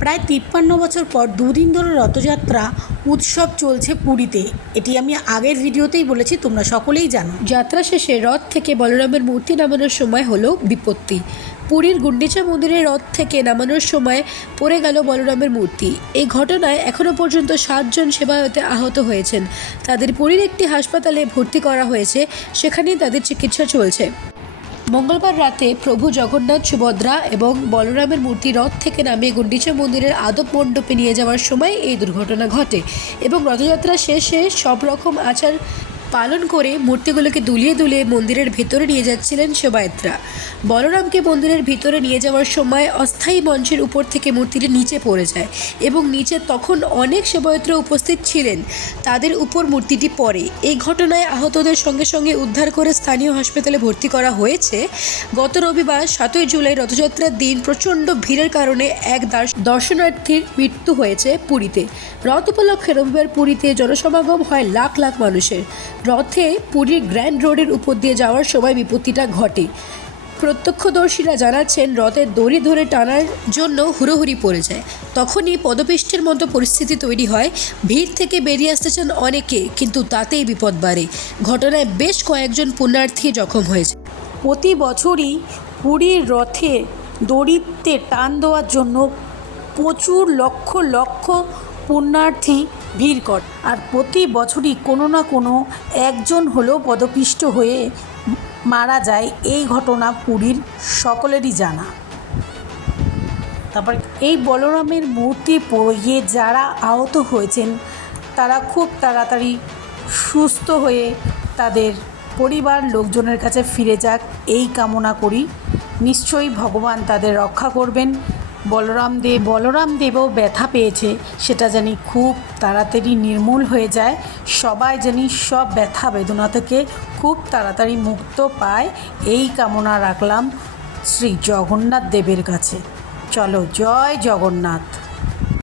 প্রায় 53 বছর পর দুদিন ধরে রথযাত্রা উৎসব চলছে পুরীতে। এটি আমি আগের ভিডিওতেই বলেছি, তোমরা সকলেই জানো। যাত্রা শেষে রথ থেকে বলরামের মূর্তি নামানোর সময় হলো বিপত্তি। পুরীর গুন্ডিচা মন্দিরের রথ থেকে নামানোর সময় পড়ে গেল বলরামের মূর্তি। এই ঘটনায় এখনও পর্যন্ত 7 জন সেবায়তে আহত হয়েছেন। তাদের পুরীর একটি হাসপাতালে ভর্তি করা হয়েছে, সেখানেই তাদের চিকিৎসা চলছে। মঙ্গলবার রাতে প্রভু জগন্নাথ, সুভদ্রা এবং বলরামের মূর্তি রথ থেকে নামিয়ে গুন্ডিচা মন্দিরের আদব মণ্ডপে নিয়ে যাওয়ার সময় এই দুর্ঘটনা ঘটে এবং রথযাত্রা শেষে সব রকম আচার পালন করে মূর্তিগুলোকে দুলিয়ে দুলিয়ে মন্দিরের ভেতরে নিয়ে যাচ্ছিলেন সেবায়েতরা। বলরামকে মন্দিরের ভিতরে নিয়ে যাওয়ার সময় অস্থায়ী মঞ্চের উপর থেকে মূর্তিটি নিচে পড়ে যায় এবং নিচে তখন অনেক সেবায়েতরা উপস্থিত ছিলেন, তাদের উপর মূর্তিটি পড়ে। এই ঘটনায় আহতদের সঙ্গে সঙ্গে উদ্ধার করে স্থানীয় হাসপাতালে ভর্তি করা হয়েছে। গত রবিবার 7 জুলাই রথযাত্রার দিন প্রচণ্ড ভিড়ের কারণে এক দর্শনার্থীর মৃত্যু হয়েছে পুরীতে। রথ উপলক্ষে রবিবার পুরীতে জনসমাগম হয় লাখ লাখ মানুষের। রথে পুরীর গ্র্যান্ড রোডের উপর দিয়ে যাওয়ার সময় বিপত্তিটা ঘটে। প্রত্যক্ষদর্শীরা জানাচ্ছেন, রথের দড়ি ধরে টানার জন্য হুড়োহুড়ি পড়ে যায়। তখনই পদপিষ্টের মতো পরিস্থিতি তৈরি হয়। ভিড় থেকে বেরিয়ে আসতে চান অনেকে, কিন্তু তাতেই বিপদ বাড়ে। ঘটনায় বেশ কয়েকজন পুণ্যার্থী জখম হয়েছে। প্রতি বছরই পুরীর রথে দড়িতে টান দেওয়ার জন্য প্রচুর লক্ষ লক্ষ পুণ্যার্থী ভিড় করে, আর প্রতি বছরই কোনো না কোনো একজন হলেও পদপিষ্ট হয়ে মারা যায়। এই ঘটনা পুরীর সকলেরই জানা। তারপর এই বলরামের মূর্তি পড়ে যারা আহত হয়েছেন তারা খুব তাড়াতাড়ি সুস্থ হয়ে তাদের পরিবার লোকজনের কাছে ফিরে যাক, এই কামনা করি। নিশ্চয়ই ভগবান তাদের রক্ষা করবেন। বলরাম দেবও ব্যথা পেয়েছে, সেটা জানি খুব তাড়াতাড়ি নির্মূল হয়ে যায়। সবাই জানি সব ব্যথা বেদনা থেকে খুব তাড়াতাড়ি মুক্ত পায়, এই কামনা রাখলাম শ্রী জগন্নাথ দেবের কাছে। চলো, জয় জগন্নাথ।